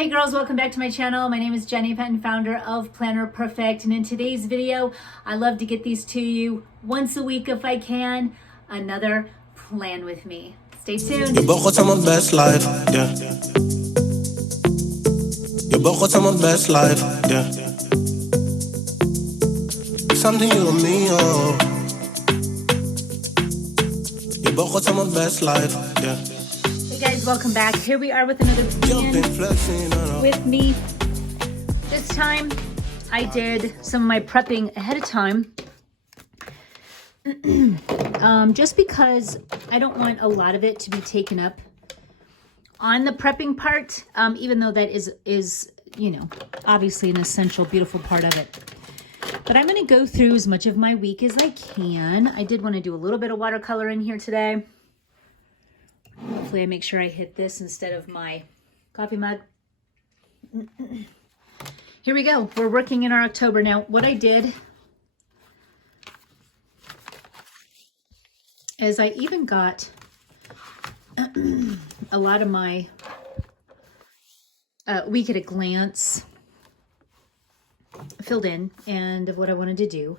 Hey girls, welcome back to my channel. My name is Jenny Penton, founder of Planner Perfect. And in today's video, I love to get these to you once a week if I can. Another plan with me. Stay tuned. Je boog wat aan mijn best life, yeah. Je boog wat aan mijn best life, yeah. Something you and me, oh. Je boog wat aan mijn best life, yeah. Hey guys, welcome back. Here we are with another plan with me. This time, I did some of my prepping ahead of time. Just because I don't want a lot of it to be taken up on the prepping part, even though that is, you know, obviously an essential, beautiful part of it. But I'm going to go through as much of my week as I can. I did want to do a little bit of watercolor in here today. Hopefully I make sure I hit this instead of my coffee mug. Here we go. We're working in our October. Now, what I did is I even got a lot of my week at a glance filled in and of what I wanted to do.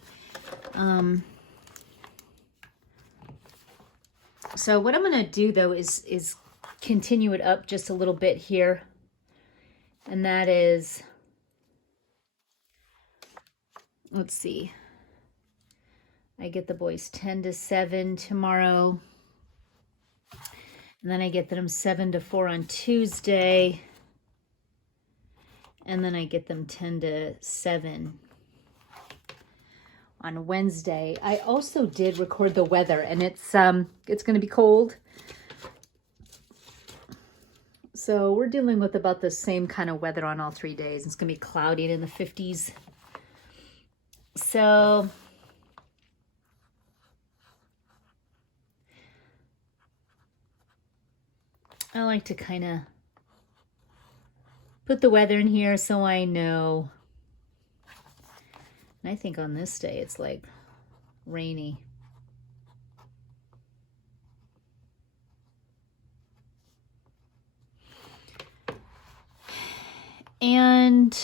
So what I'm going to do though is continue it up just a little bit here. And that is, let's see. I get the boys 10 to 7 tomorrow. And then I get them 7 to 4 on Tuesday. And then I get them 10 to 7 on Wednesday. I also did record the weather, and it's going to be cold. So we're dealing with about the same kind of weather on all 3 days. It's going to be cloudy and in the 50s. So I like to kind of put the weather in here so I know. And I think on this day it's like rainy. And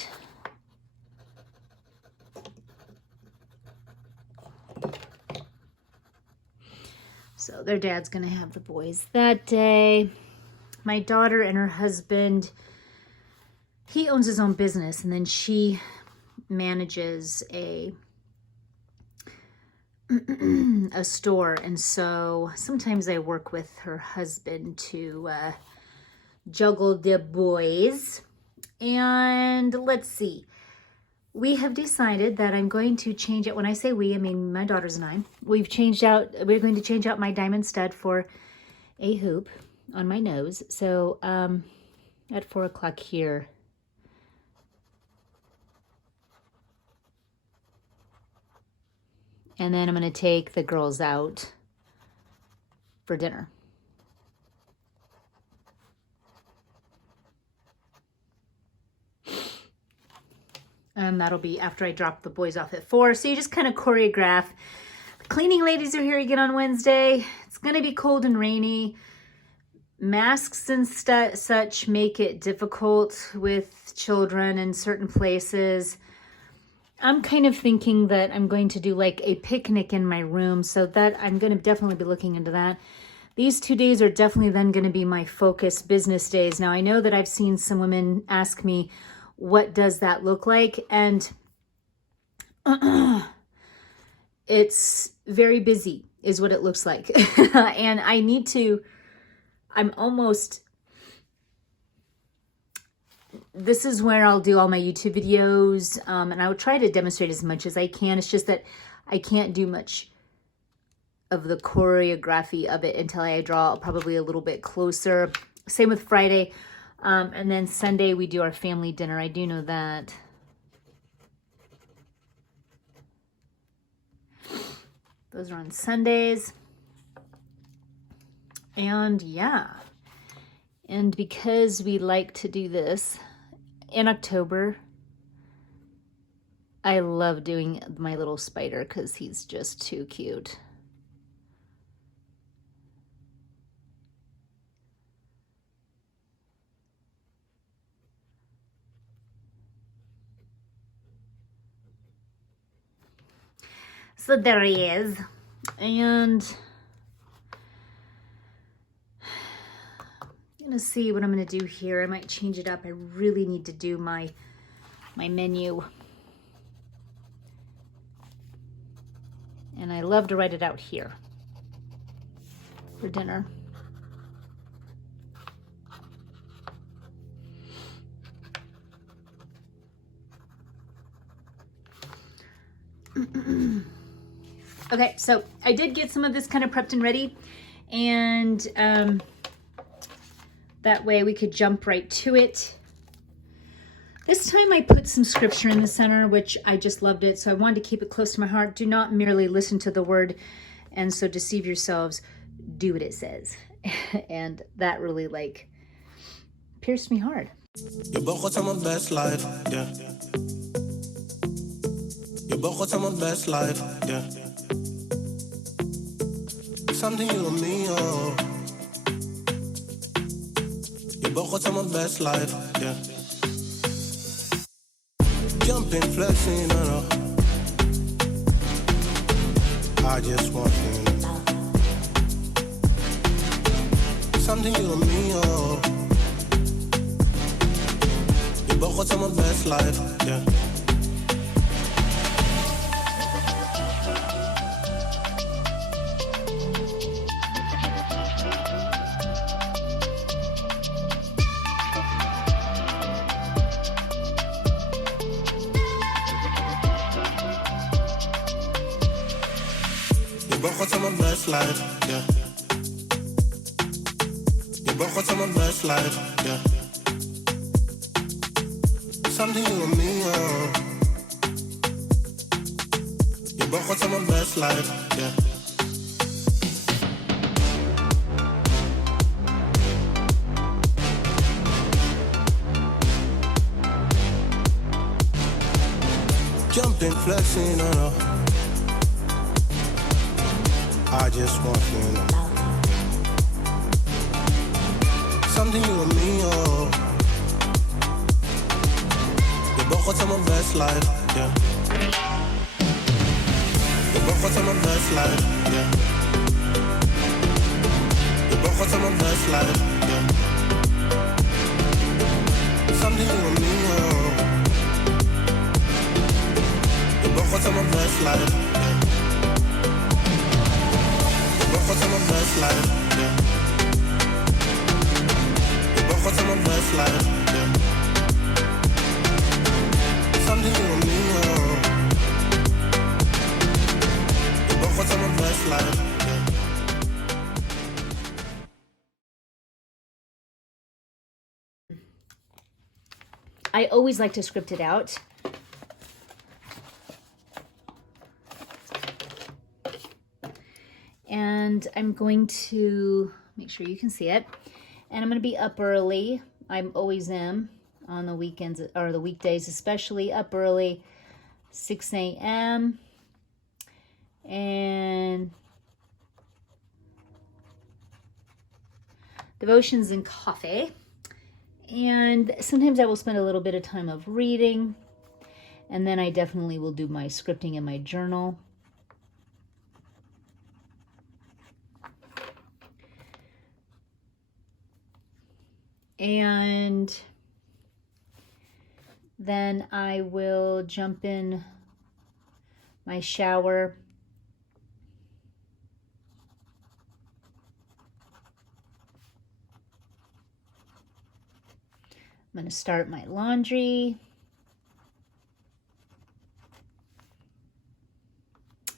so their dad's gonna have the boys that day. My daughter and her husband, he owns his own business, and then she manages a store, and so sometimes I work with her husband to juggle the boys. And let's see, we have decided that I'm going to change it. When I say we, I mean my daughters and I. We're going to change out my diamond stud for a hoop on my nose. So at 4 o'clock here, and then I'm going to take the girls out for dinner. And that'll be after I drop the boys off at 4. So you just kind of choreograph. The cleaning ladies are here again on Wednesday. It's going to be cold and rainy. Masks and such make it difficult with children in certain places. I'm kind of thinking that I'm going to do like a picnic in my room, so that I'm going to definitely be looking into that. These 2 days are definitely then going to be my focus business days. Now, I know that I've seen some women ask me, what does that look like? And it's very busy is what it looks like. And I need to, this is where I'll do all my YouTube videos, and I will try to demonstrate as much as I can. It's just that I can't do much of the choreography of it until I draw probably a little bit closer. Same with Friday. And then Sunday we do our family dinner. I do know that. Those are on Sundays. And yeah. And because we like to do this in October, I love doing my little spider because he's just too cute. So there he is. And I'm gonna see what I'm gonna do here. I might change it up. I really need to do my menu. And I love to write it out here for dinner. Okay, so I did get some of this kind of prepped and ready, and that way we could jump right to it. This time I put some scripture in the center, which I just loved it, so I wanted to keep it close to my heart. Do not merely listen to the word and so deceive yourselves. Do what it says. And that really like pierced me hard. Je begon aan mijn best life, yeah. Je begon aan mijn best life, yeah. Something you and me, oh. Je begon aan mijn best life, yeah. Jumping, flexing, I just want you. Something you and me, oh. Je begon aan mijn best life, yeah. Je begon aan mijn best life, yeah. Je begon aan mijn best life, yeah. Something you and me, oh. Je begon aan mijn best life, yeah. Jumping, flexing, I just want you. Something you and me, oh. Je begon aan mijn best life, yeah. Je begon aan mijn best life, yeah. Je begon aan mijn best life, yeah. Something you and me, oh. Je begon aan mijn best life, yeah. Je begon aan mijn best life, yeah. Je begon aan mijn best life, yeah. Something you and me, oh. Je begon aan mijn best life, yeah. I always like to script it out. And I'm going to make sure you can see it. And I'm going to be up early. I'm always am on the weekends or the weekdays, especially up early, 6 a.m. And devotions and coffee. And sometimes I will spend a little bit of time of reading. And then I definitely will do my scripting in my journal. And then I will jump in my shower. I'm going to start my laundry.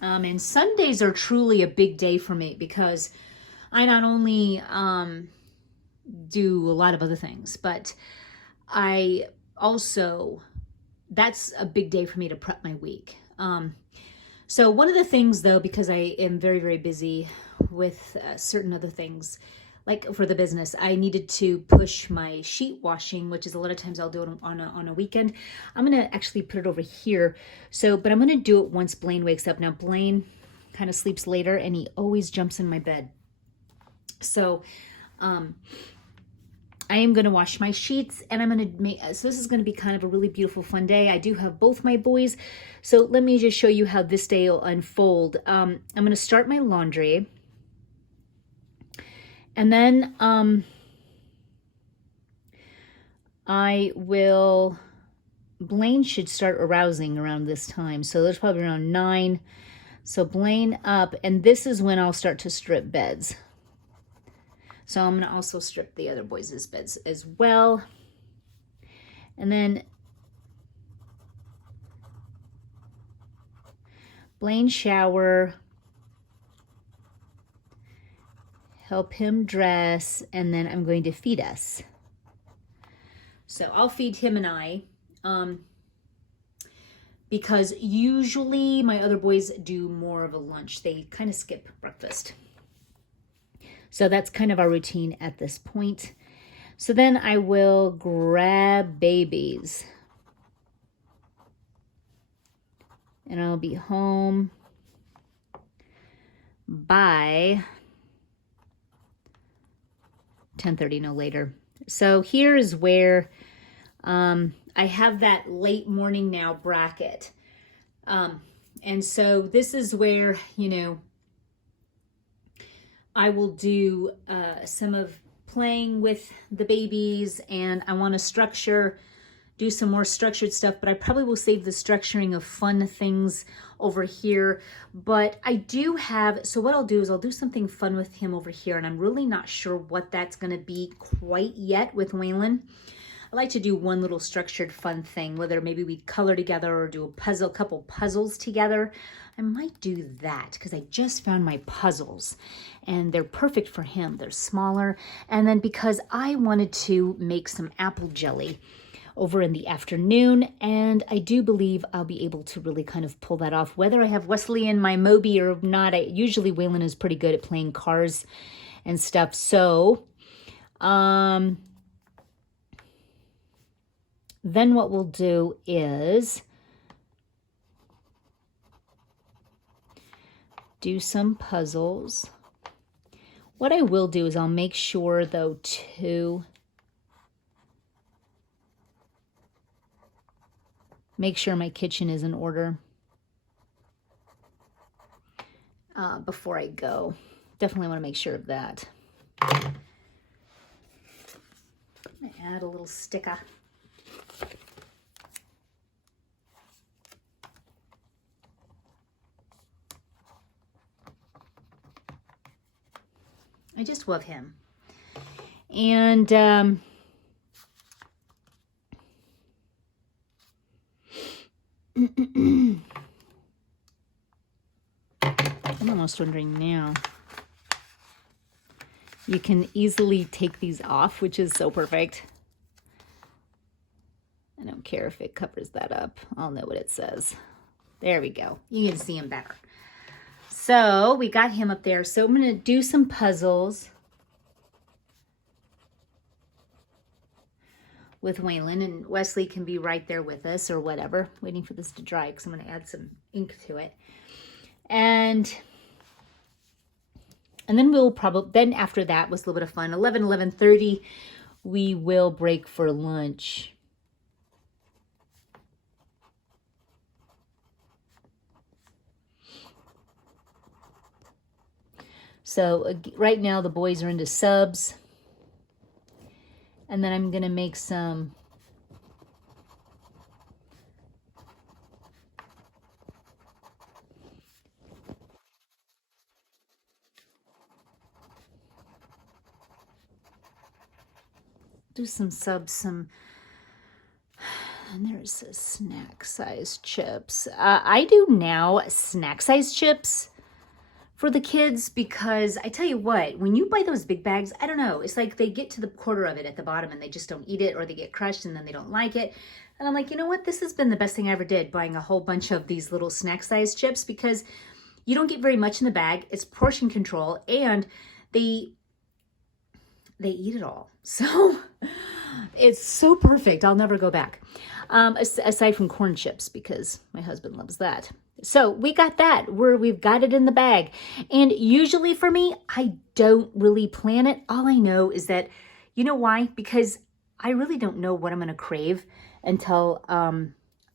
And Sundays are truly a big day for me because I not only do a lot of other things, but I also, that's a big day for me to prep my week. So one of the things though, because I am very, very busy with certain other things, like for the business, I needed to push my sheet washing, which is a lot of times I'll do it on a weekend. I'm going to actually put it over here. So, but I'm going to do it once Blaine wakes up. Now Blaine kind of sleeps later and he always jumps in my bed. So, I am going to wash my sheets, and I'm going to make, so this is going to be kind of a really beautiful, fun day. I do have both my boys. So let me just show you how this day will unfold. I'm going to start my laundry. And then Blaine should start arousing around this time. So there's probably around 9. So Blaine up, and this is when I'll start to strip beds. So I'm going to also strip the other boys' beds as well. And then Blaine shower, help him dress, and then I'm going to feed us. So I'll feed him and I, because usually my other boys do more of a lunch. They kind of skip breakfast. So that's kind of our routine at this point. So then I will grab babies. And I'll be home by 10:30, no later. So here is where I have that late morning now bracket. And so this is where, you know, I will do some of playing with the babies, and I want to do some more structured stuff, but I probably will save the structuring of fun things over here. But I do have, so what I'll do is I'll do something fun with him over here, and I'm really not sure what that's going to be quite yet with Waylon. I like to do one little structured fun thing, whether maybe we color together or do a couple puzzles together. I might do that because I just found my puzzles and they're perfect for him. They're smaller. And then because I wanted to make some apple jelly over in the afternoon, and I do believe I'll be able to really kind of pull that off, whether I have Wesley in my Moby or not. Usually Waylon is pretty good at playing cars and stuff. So, then what we'll do is do some puzzles. What I will do is I'll make sure, though, to make sure my kitchen is in order before I go. Definitely want to make sure of that. I'm going to add a little sticker. I just love him. And I'm almost wondering now. You can easily take these off, which is so perfect. I don't care if it covers that up. I'll know what it says. There we go. You can see him better. So we got him up there. So I'm going to do some puzzles with Waylon, and Wesley can be right there with us or whatever, waiting for this to dry because I'm going to add some ink to it. And then then after that was a little bit of fun. 11:30, we will break for lunch. So right now the boys are into subs. And then I'm going to make some subs, and there's a snack size chips. I do now snack size chips for the kids, because I tell you what, when you buy those big bags, I don't know, it's like they get to the quarter of it at the bottom and they just don't eat it, or they get crushed and then they don't like it. And I'm like, you know what? This has been the best thing I ever did, buying a whole bunch of these little snack size chips, because you don't get very much in the bag. It's portion control, and they eat it all. So it's so perfect. I'll never go back. Aside from corn chips, because my husband loves that. So we got that, we've got it in the bag. And usually for me, I don't really plan it. All I know is that, You know why? Because I really don't know what I'm going to crave until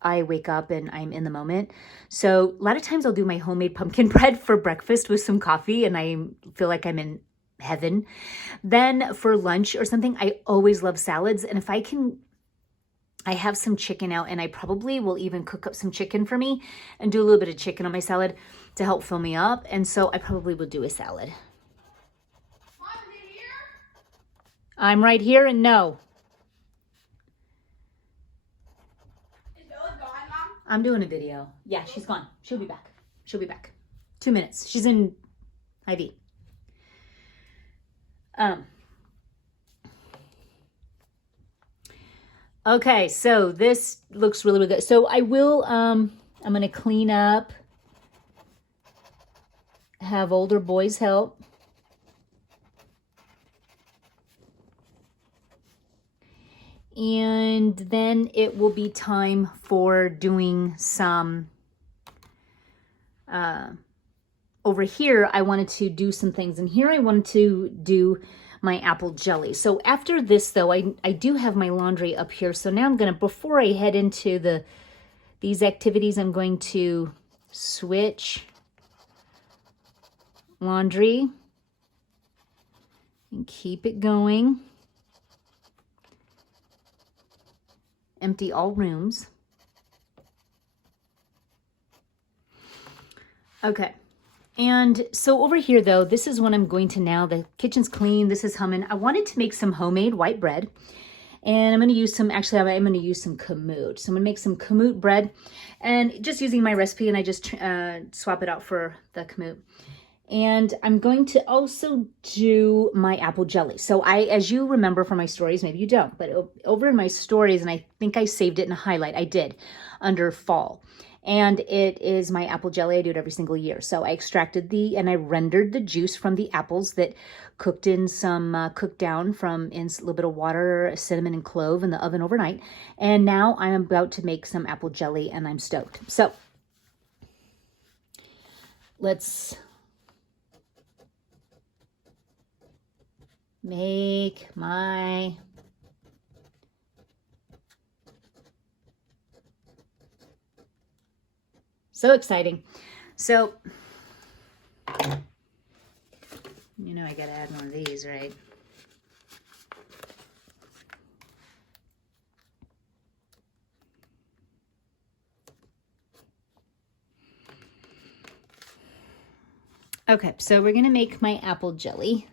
I wake up and I'm in the moment. So a lot of times I'll do my homemade pumpkin bread for breakfast with some coffee and I feel like I'm in heaven. Then for lunch or something, I always love salads. And if I can, I have some chicken out and I probably will even cook up some chicken for me and do a little bit of chicken on my salad to help fill me up. And so I probably will do a salad. Mom, is it here? I'm right here and no. Is Bella gone, Mom? I'm doing a video. Yeah, she's gone. She'll be back. She'll be back. 2 minutes. She's in IV. Okay, so this looks really, really good. So I will, I'm going to clean up, have older boys help. And then it will be time for doing some, over here, I wanted to do some things. And here I wanted to do my apple jelly. So after this though, I do have my laundry up here. So now I'm going to, before I head into these activities, I'm going to switch laundry and keep it going. Empty all rooms. Okay. And so over here though, this is what I'm going to now, the kitchen's clean, this is humming. I wanted to make some homemade white bread and I'm going to use some, actually I'm going to use some kamut. So I'm going to make some kamut bread and just using my recipe and I just swap it out for the kamut. And I'm going to also do my apple jelly. So as you remember from my stories, maybe you don't, but over in my stories, and I think I saved it in a highlight, I did, under fall. And it is my apple jelly. I do it every single year. So I extracted and I rendered the juice from the apples that cooked in some, cooked down from in a little bit of water, cinnamon and clove in the oven overnight. And now I'm about to make some apple jelly and I'm stoked. So let's make my so exciting. So, you know, I gotta add one of these, right? Okay, so we're gonna make my apple jelly.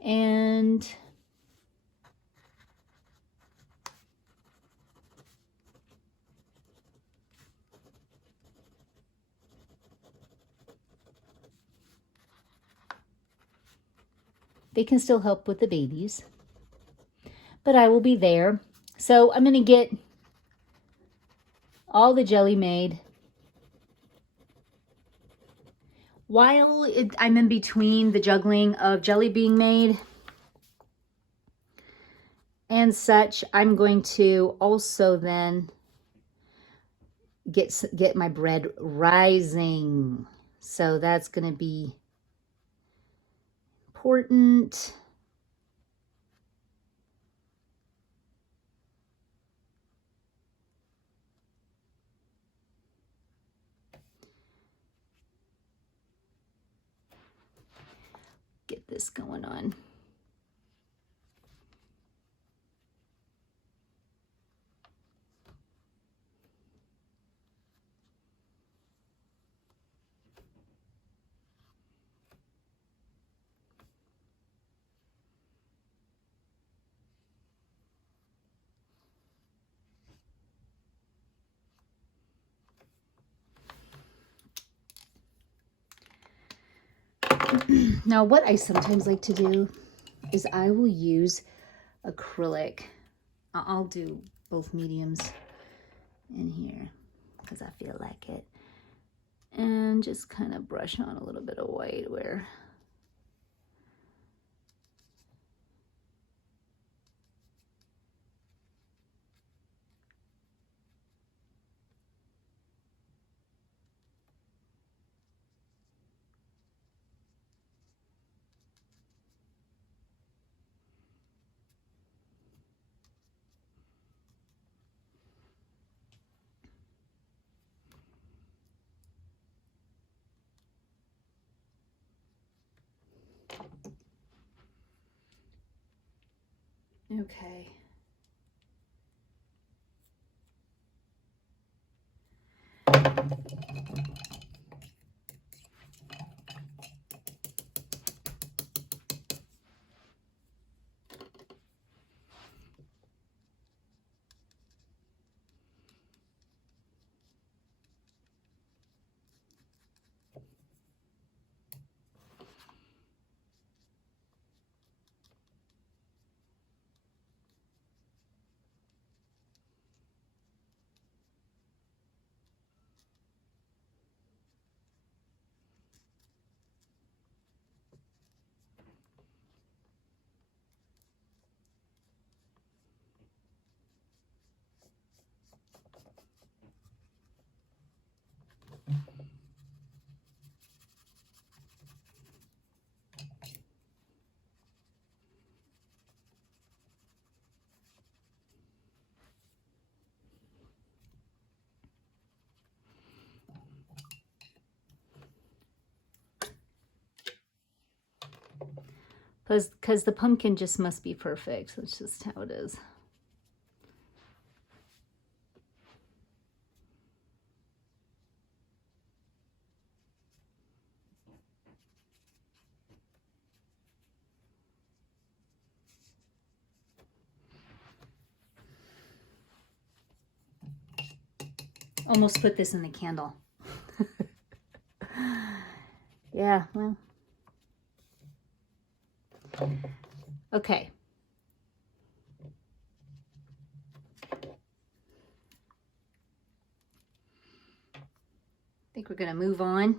And they can still help with the babies, but I will be there. So I'm going to get all the jelly made while I'm in between the juggling of jelly being made and such. I'm going to also then get my bread rising. So that's going to be important. Get this going on. Now, what I sometimes like to do is I will use acrylic. I'll do both mediums in here because I feel like it. And just kind of brush on a little bit of white where Okay. Because the pumpkin just must be perfect. That's just how it is. Almost put this in the candle. Yeah, well. Okay. I think we're going to move on.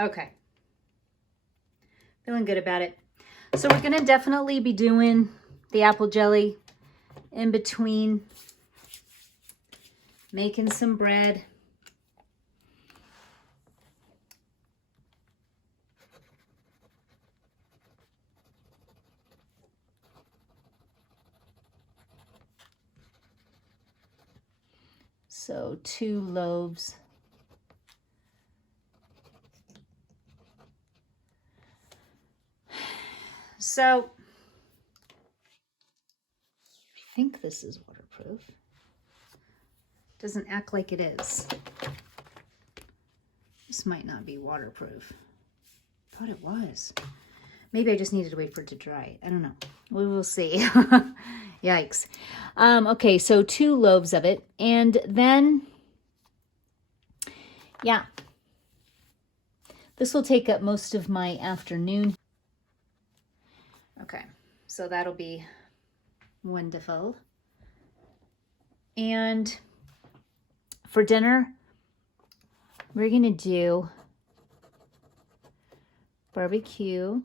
Okay. Feeling good about it. So we're going to definitely be doing the apple jelly in between making some bread. So 2 loaves. So I think this is waterproof. Doesn't act like it is. This might not be waterproof. Thought it was. Maybe I just needed to wait for it to dry. I don't know. We will see. Yikes. Okay, so 2 loaves of it. And then, yeah. This will take up most of my afternoon. Okay, so that'll be wonderful. And for dinner, we're going to do barbecue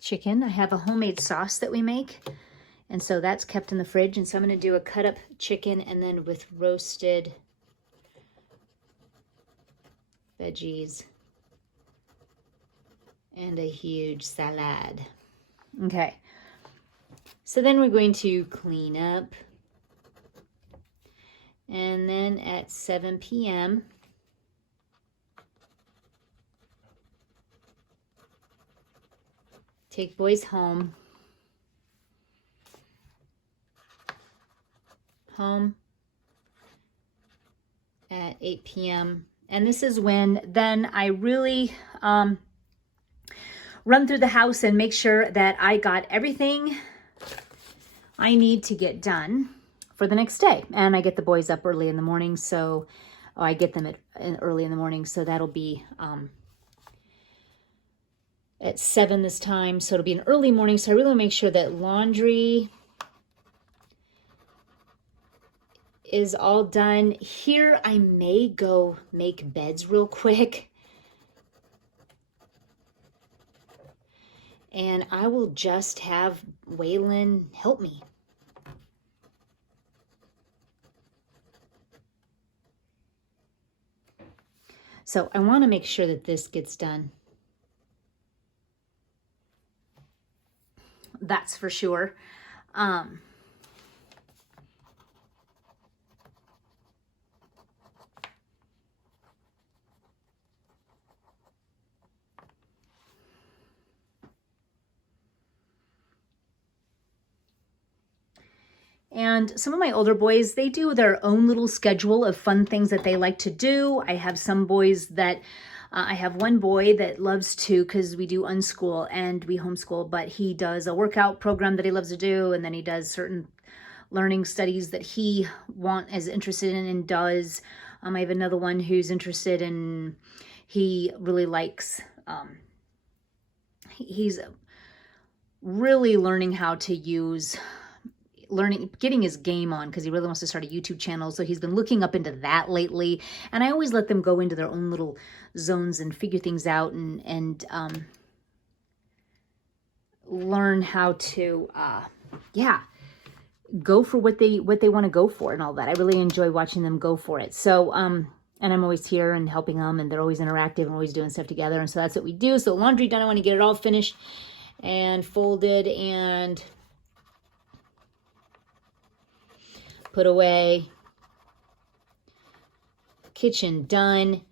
chicken. I have a homemade sauce that we make, and so that's kept in the fridge. And so I'm going to do a cut up chicken and then with roasted veggies and a huge salad. Okay, so then we're going to clean up. And then at 7 p.m., take boys home. Home at 8 p.m. And this is when then I really run through the house and make sure that I got everything I need to get done for the next day. And I get the boys up early in the morning, so I get them early in the morning, so that'll be at 7 this time, so it'll be an early morning. So I really want to make sure that laundry is all done. Here I may go make beds real quick, and I will just have Waylon help me. So I want to make sure that this gets done. That's for sure. And some of my older boys, they do their own little schedule of fun things that they like to do. I have some boys that, I have one boy that loves to, because we do unschool and we homeschool, but he does a workout program that he loves to do. And then he does certain learning studies that he is interested in and does. I have another one who's interested in, he really likes, he's really learning how to use, getting his game on, because he really wants to start a YouTube channel. So he's been looking up into that lately. And I always let them go into their own little zones and figure things out and learn how to, go for what they want to go for and all that. I really enjoy watching them go for it. So, and I'm always here and helping them, and they're always interactive and always doing stuff together. And so that's what we do. So laundry done. I want to get it all finished and folded and put away. Kitchen done.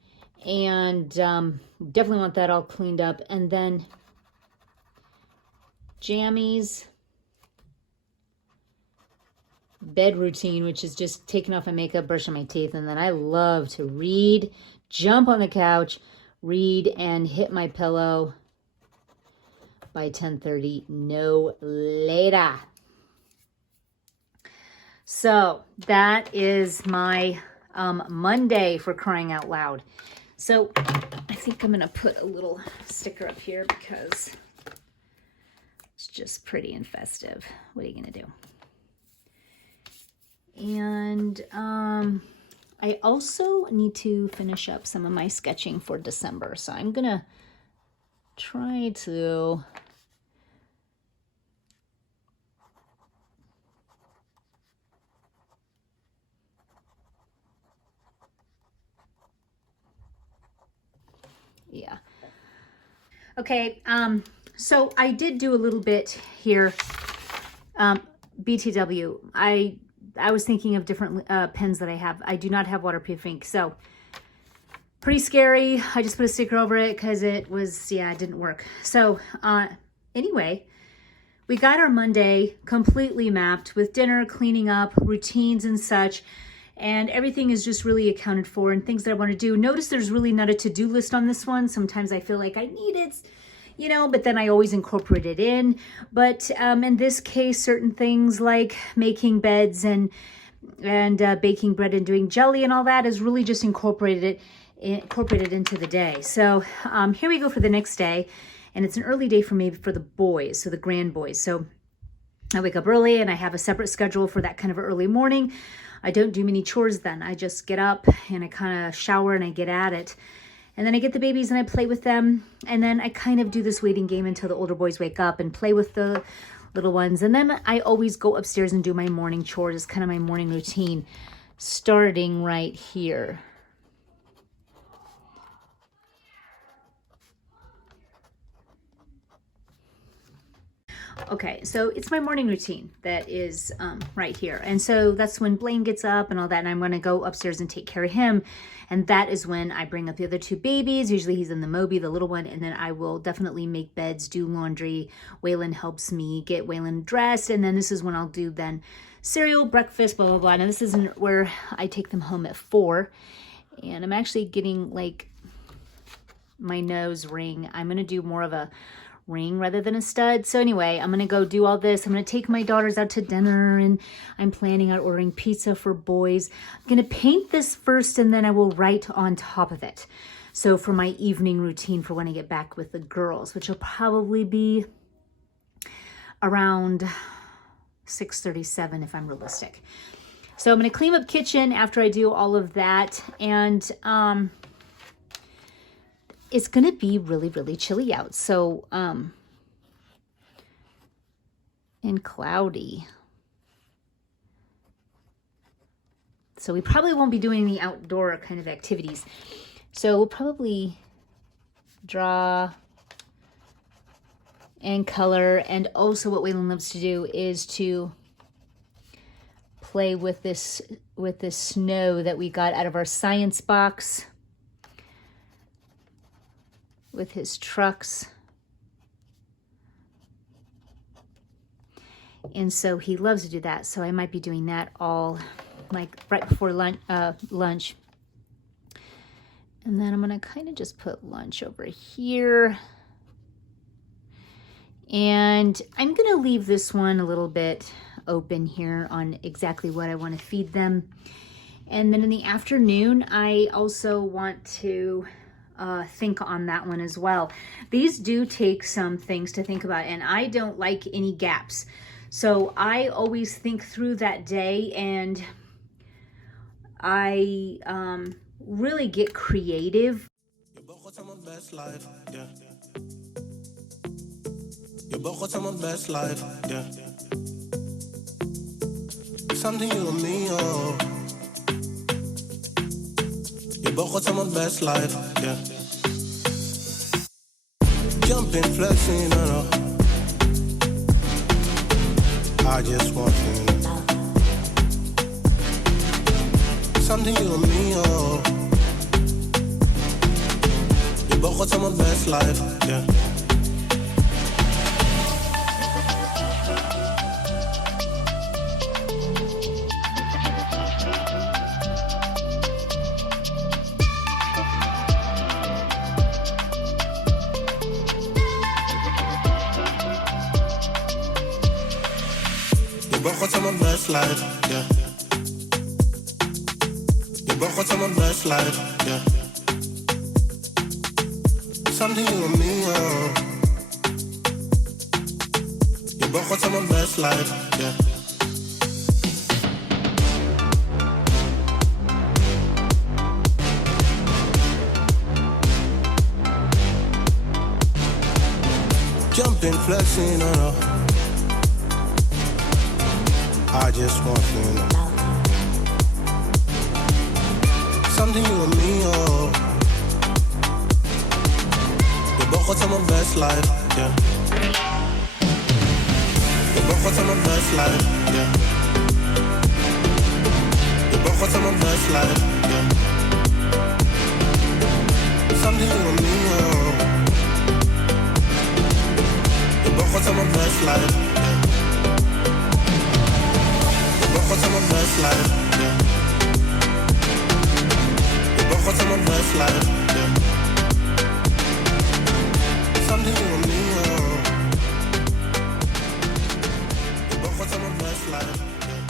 And definitely want that all cleaned up. And then jammies. Bed routine, which is just taking off my makeup, brushing my teeth. And then I love to read, jump on the couch, read, and hit my pillow by 10:30, no later. So that is my Monday, for crying out loud. So I think I'm going to put a little sticker up here because it's just pretty and festive. What are you going to do? And I also need to finish up some of my sketching for December. So I'm going to try to okay, so I did do a little bit here. BTW, I was thinking of different pens that I have. I do not have waterproof ink, so pretty scary. I just put a sticker over it because it was, it didn't work. So anyway, we got our Monday completely mapped with dinner, cleaning up, routines and such, and everything is just really accounted for and things that I want to do. Notice there's really not a to-do list on this one. Sometimes I feel like I need it, but then I always incorporate it in. But in this case, certain things like making beds and baking bread and doing jelly and all that is really just incorporated into the day. So here we go for the next day, and it's an early day for me for the boys, so the grand boys. So I wake up early and I have a separate schedule for that kind of early morning. I don't do many chores then. I just get up and I kind of shower and I get at it. And then I get the babies and I play with them. And then I kind of do this waiting game until the older boys wake up and play with the little ones. And then I always go upstairs and do my morning chores. It's kind of my morning routine, starting right here. Okay, so it's my morning routine that is right here. And so that's when Blaine gets up and all that, and I'm gonna go upstairs and take care of him. And that is when I bring up the other two babies. Usually he's in the Moby, the little one, and then I will definitely make beds, do laundry. Waylon helps me get Waylon dressed, and then this is when I'll do then cereal, breakfast, blah, blah, blah. Now this isn't where I take them home at 4, and I'm actually getting like my nose ring. I'm gonna do more of a ring rather than a stud. So anyway, I'm gonna go do all this. I'm gonna take my daughters out to dinner, and I'm planning on ordering pizza for boys. I'm gonna paint this first, and then I will write on top of it. So for my evening routine for when I get back with the girls, which will probably be around 6:37 if I'm realistic. So I'm gonna clean up kitchen after I do all of that, and it's going to be really, really chilly out. So, and cloudy. So we probably won't be doing any outdoor kind of activities. So we'll probably draw and color. And also what Waylon loves to do is to play with this snow that we got out of our science box, with his trucks. And so he loves to do that. So I might be doing that all like right before lunch. And then I'm gonna kind of just put lunch over here. And I'm gonna leave this one a little bit open here on exactly what I want to feed them. And then in the afternoon, I also want to think on that one as well. These do take some things to think about, and I don't like any gaps. So I always think through that day, and I really get creative. Je begon aan mijn best life, yeah. Je begon aan mijn best life, yeah. Something you and me, oh. Je begon aan mijn best life, yeah. Jumping, flexing, no. I just want you to know. Something you and me, oh. Je begon aan mijn best life, yeah. Je begon aan mijn best life, yeah. Je begon aan mijn best life, yeah. Something you and me, oh. Je begon aan mijn best life, yeah. Jumping, flexing, no. I just want you to know. Something you and me, oh. Je begon aan mijn best life, yeah. Je begon aan mijn best life, yeah. Je begon aan mijn best life, yeah. Something you and me, oh. Je begon aan mijn best life, yeah. Je begon aan mijn best life, yeah. Je begon aan mijn best life, yeah. Something you and me, oh. Je begon aan mijn best life, yeah.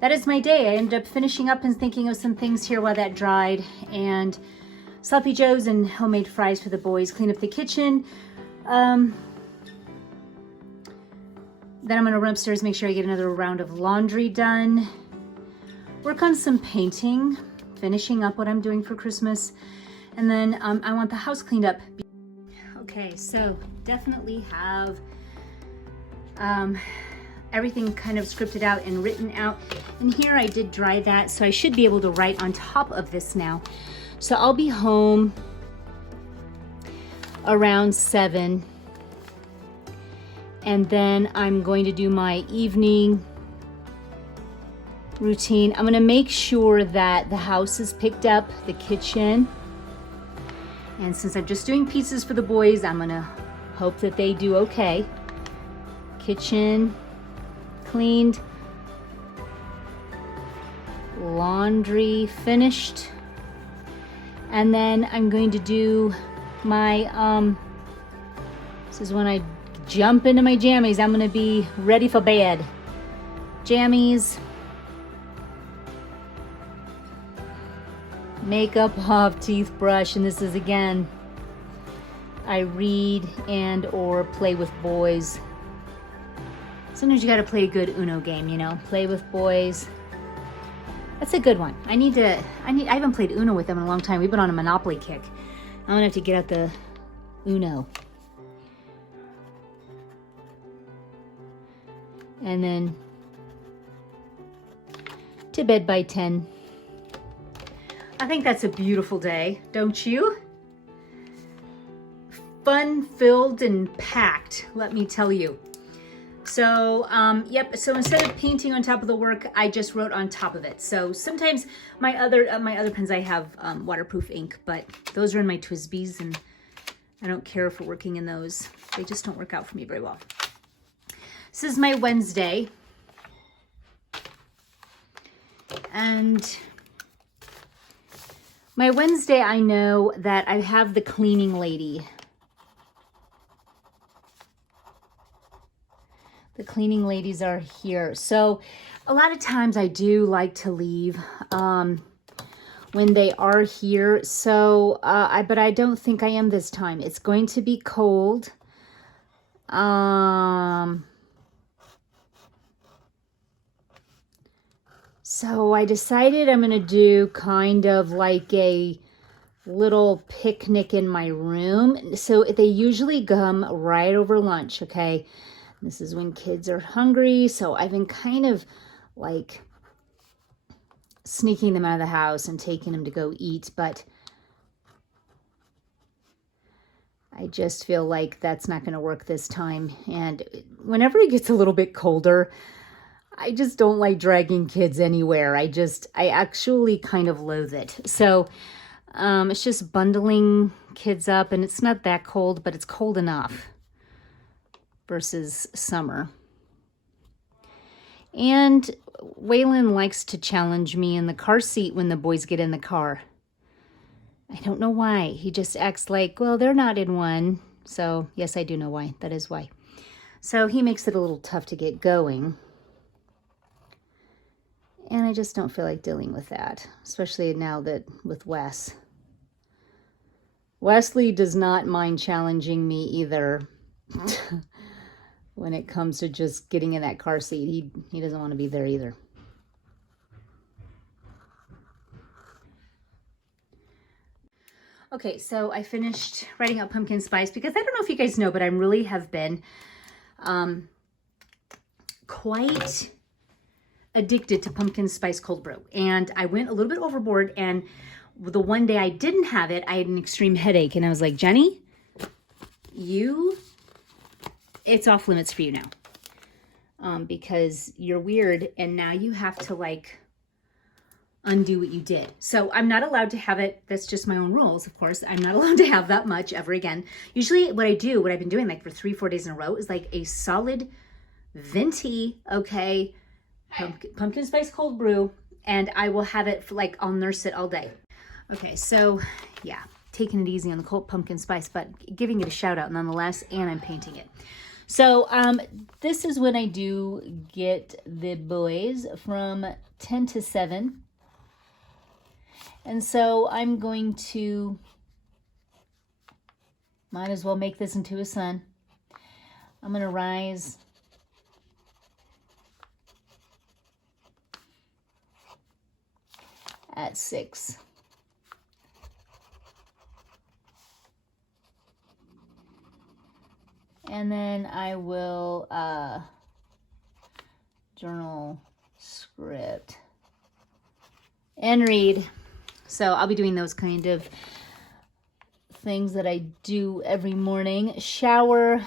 That is my day. I ended up finishing up and thinking of some things here while that dried, and sloppy joes and homemade fries for the boys. Clean up the kitchen. Then I'm gonna run upstairs, make sure I get another round of laundry done. Work on some painting, finishing up what I'm doing for Christmas. And then I want the house cleaned up. Okay, so definitely have everything kind of scripted out and written out. And here I did dry that, so I should be able to write on top of this now. So I'll be home around 7. And then I'm going to do my evening routine. I'm gonna make sure that the house is picked up, the kitchen. And since I'm just doing pizzas for the boys, I'm gonna hope that they do okay. Kitchen cleaned, laundry finished, and then I'm going to do my this is when I jump into my jammies. I'm gonna be ready for bed. Jammies. Makeup off, teeth brush, and this is again, I read and or play with boys. Sometimes you gotta play a good Uno game, you know, play with boys. That's a good one. I haven't played Uno with them in a long time. We've been on a Monopoly kick. I'm gonna have to get out the Uno. And then to bed by 10. I think that's a beautiful day, don't you? Fun-filled and packed, let me tell you. So, yep, so instead of painting on top of the work, I just wrote on top of it. So sometimes my other pens, I have waterproof ink, but those are in my Twisbees, and I don't care for working in those. They just don't work out for me very well. This is my Wednesday. And my Wednesday, I know that I have the cleaning lady. The cleaning ladies are here. So a lot of times I do like to leave when they are here. So, but I don't think I am this time. It's going to be cold. So I decided I'm going to do kind of like a little picnic in my room. So they usually come right over lunch, okay? This is when kids are hungry, so I've been kind of like sneaking them out of the house and taking them to go eat, but I just feel like that's not going to work this time. And whenever it gets a little bit colder, I just don't like dragging kids anywhere. I actually kind of loathe it. So it's just bundling kids up, and it's not that cold, but it's cold enough versus summer. And Waylon likes to challenge me in the car seat when the boys get in the car. I don't know why. He just acts like, well, they're not in one. So yes, I do know why. That is why. So he makes it a little tough to get going. And I just don't feel like dealing with that, especially now that with Wes. Wesley does not mind challenging me either. When it comes to just getting in that car seat, he doesn't want to be there either. Okay, so I finished writing out pumpkin spice because I don't know if you guys know, but I really have been quite addicted to pumpkin spice cold brew. And I went a little bit overboard, and the one day I didn't have it, I had an extreme headache, and I was like, Jenny, it's off limits for you now, because you're weird, and now you have to like undo what you did. So I'm not allowed to have it. That's just my own rules, of course. I'm not allowed to have that much ever again. Usually what I've been doing like for 3-4 days in a row is like a solid venti, okay, pumpkin spice cold brew, and I will have it for like, I'll nurse it all day. Okay, so yeah, taking it easy on the cold pumpkin spice, but giving it a shout out nonetheless, and I'm painting it. So this is when I do get the boys from 10 to 7. And so I'm going to, might as well make this into a sun. I'm going to rise at 6. And then I will journal, script, and read. So I'll be doing those kind of things that I do every morning. Shower.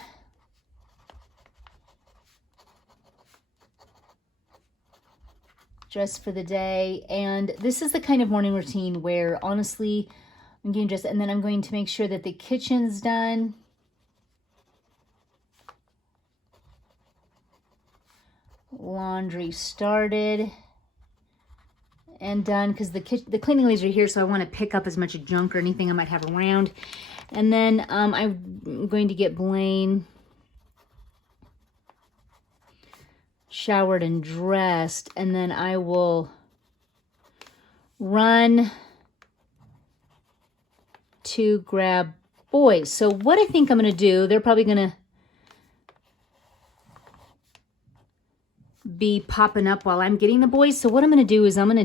Dress for the day. And this is the kind of morning routine where honestly, I'm getting dressed, and then I'm going to make sure that the kitchen's done. Laundry started and done, because the cleaning ladies are here, so I want to pick up as much junk or anything I might have around. And then I'm going to get Blaine showered and dressed, and then I will run to grab boys. So what I think I'm going to do, they're probably going to be popping up while I'm getting the boys. So what I'm going to do is I'm not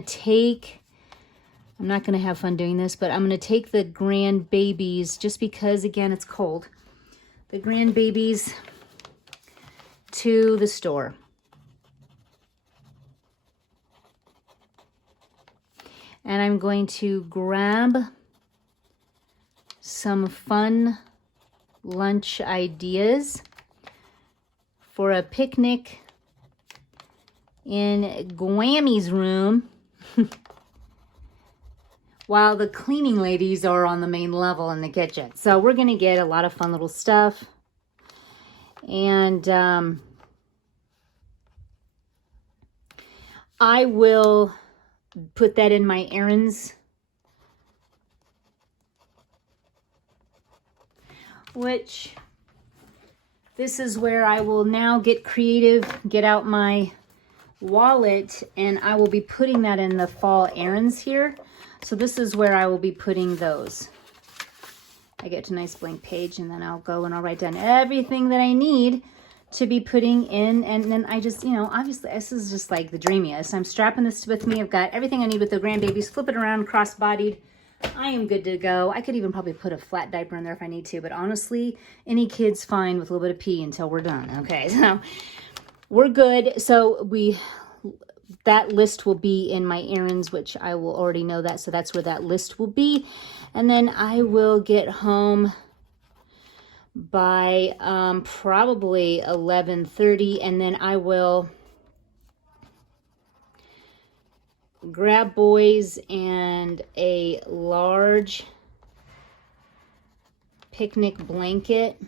going to have fun doing this, but I'm going to take the grandbabies, just because, again, it's cold, the grandbabies to the store. And I'm going to grab some fun lunch ideas for a picnic in Gwammy's room while the cleaning ladies are on the main level in the kitchen. So we're going to get a lot of fun little stuff. And I will put that in my errands, which this is where I will now get creative, get out my wallet, and I will be putting that in the fall errands here. So this is where I will be putting those. I get to a nice blank page, and then I'll go and I'll write down everything that I need to be putting in. And then I just, obviously this is just like the dreamiest. I'm strapping this with me. I've got everything I need with the grandbabies. Flip it around, cross-bodied. I am good to go. I could even probably put a flat diaper in there if I need to, but honestly, any kid's fine with a little bit of pee until we're done. Okay, so we're good. So that list will be in my errands, which I will already know that. So that's where that list will be. And then I will get home by probably 11:30, and then I will grab boys and a large picnic blanket,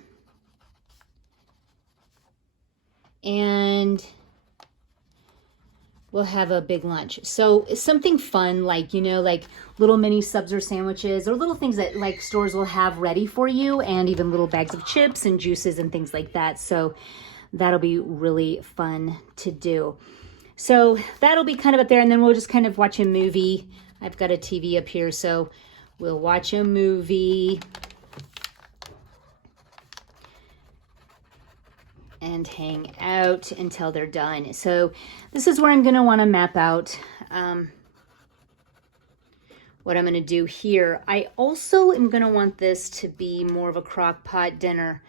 and we'll have a big lunch. So it's something fun, like, like little mini subs or sandwiches, or little things that like stores will have ready for you, and even little bags of chips and juices and things like that. So that'll be really fun to do. So that'll be kind of up there, and then we'll just kind of watch a movie. I've got a TV up here, so we'll watch a movie and hang out until they're done. So this is where I'm going to want to map out what I'm going to do here. I also am going to want this to be more of a crock pot dinner.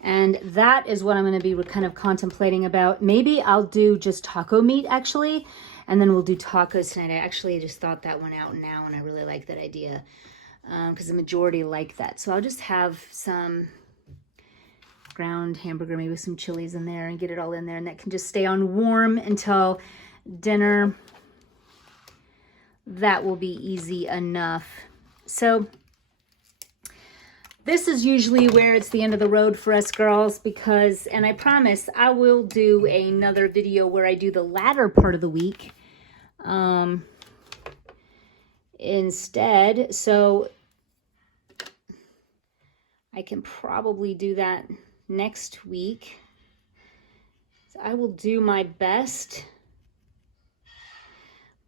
And that is what I'm going to be kind of contemplating about. Maybe I'll do just taco meat, actually, and then we'll do tacos tonight. I actually just thought that one out now, and I really like that idea because the majority like that. So I'll just have some ground hamburger, maybe some chilies in there, and get it all in there, and that can just stay on warm until dinner. That will be easy enough. So this is usually where it's the end of the road for us girls, because, and I promise I will do another video where I do the latter part of the week instead. So I can probably do that next week. So I will do my best.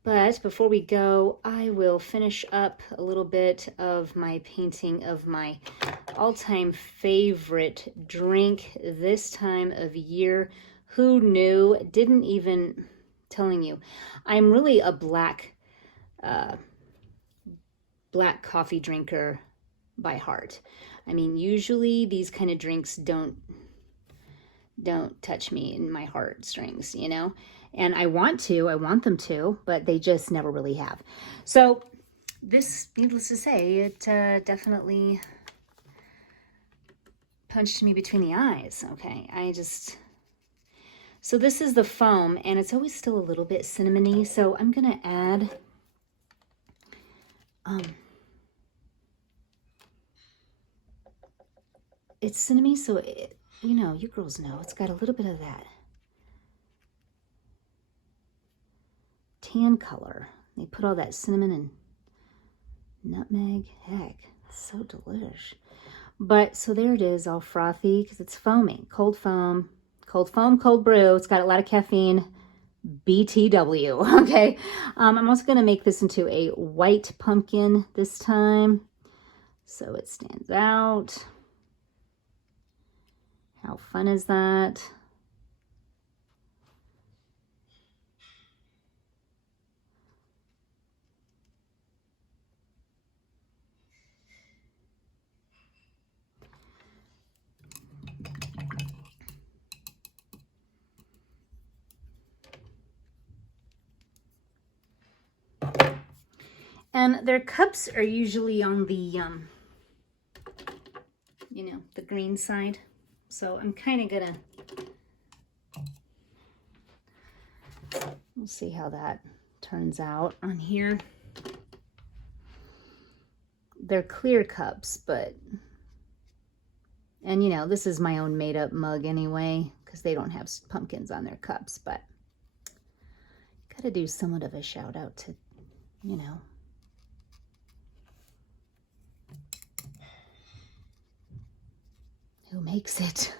But before we go, I will finish up a little bit of my painting of my all-time favorite drink this time of year. Who knew? Didn't even, telling you, I'm really a black coffee drinker by heart. I mean, usually these kind of drinks don't touch me in my heartstrings, and I want them to, but they just never really have. So this, needless to say, it definitely punched me between the eyes. Okay, so this is the foam, and it's always still a little bit cinnamony, so I'm gonna add it's cinnamony, so it, you girls know it's got a little bit of that tan color. They put all that cinnamon and nutmeg. Heck, it's so delish. But so there it is, all frothy because it's foaming. Cold foam, cold brew. It's got a lot of caffeine. BTW. Okay. I'm also going to make this into a white pumpkin this time, so it stands out. How fun is that? And their cups are usually on the, you know, the green side. So I'm kind of gonna, we'll see how that turns out on here. They're clear cups, but, and you know, this is my own made up mug anyway, because they don't have pumpkins on their cups, but gotta do somewhat of a shout out to, you know, who makes it.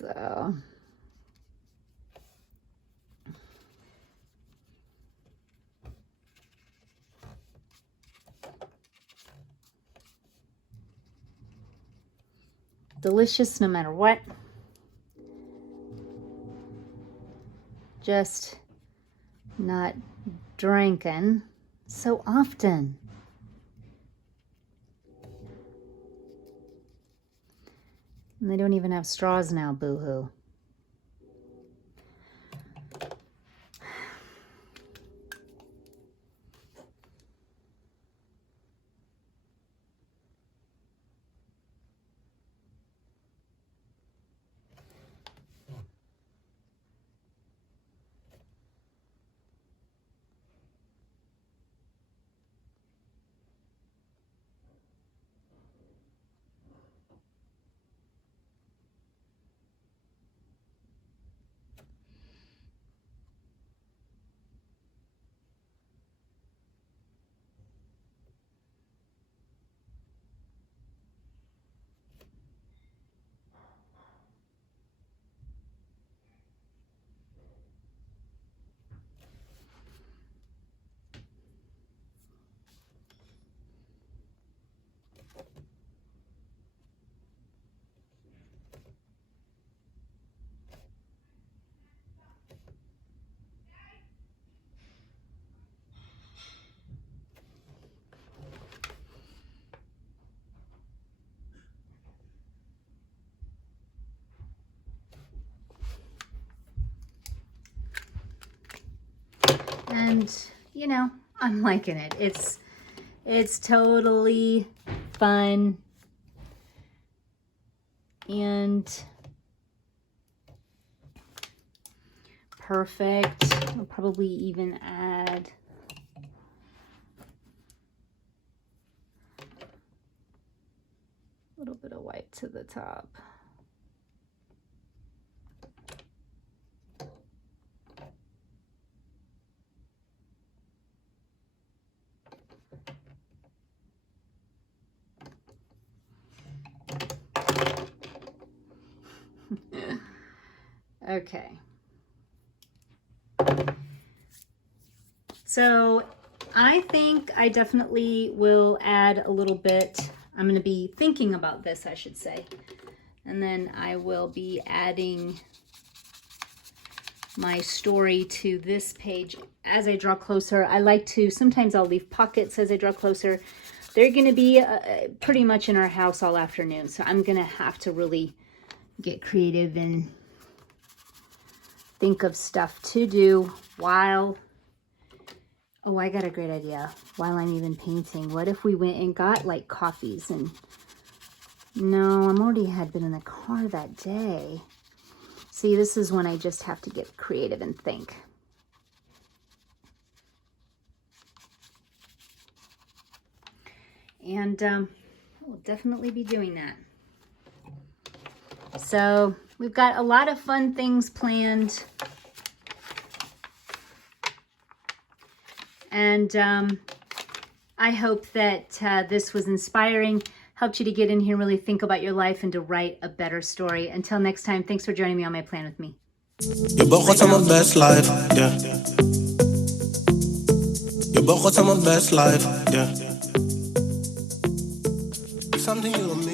So delicious no matter what. Just not drinking so often. And they don't even have straws now, boo-hoo. And, you know, I'm liking it. It's totally fun. And perfect. I'll probably even add a little bit of white to the top. Okay. So I think I definitely will add a little bit. I'm going to be thinking about this, I should say. And then I will be adding my story to this page as I draw closer. I like to, sometimes I'll leave pockets as I draw closer. They're going to be pretty much in our house all afternoon. So I'm going to have to really get creative and think of stuff to do while, oh, I got a great idea. While I'm even painting, what if we went and got like coffees and, no, I'm already had been in the car that day. See, this is when I just have to get creative and think. And we'll definitely be doing that. So we've got a lot of fun things planned. And I hope that this was inspiring, helped you to get in here and really think about your life and to write a better story. Until next time, thanks for joining me on my plan with me. Je boog wat aan mijn best life, yeah. Je boog wat aan mijn best life, yeah. Something you and me.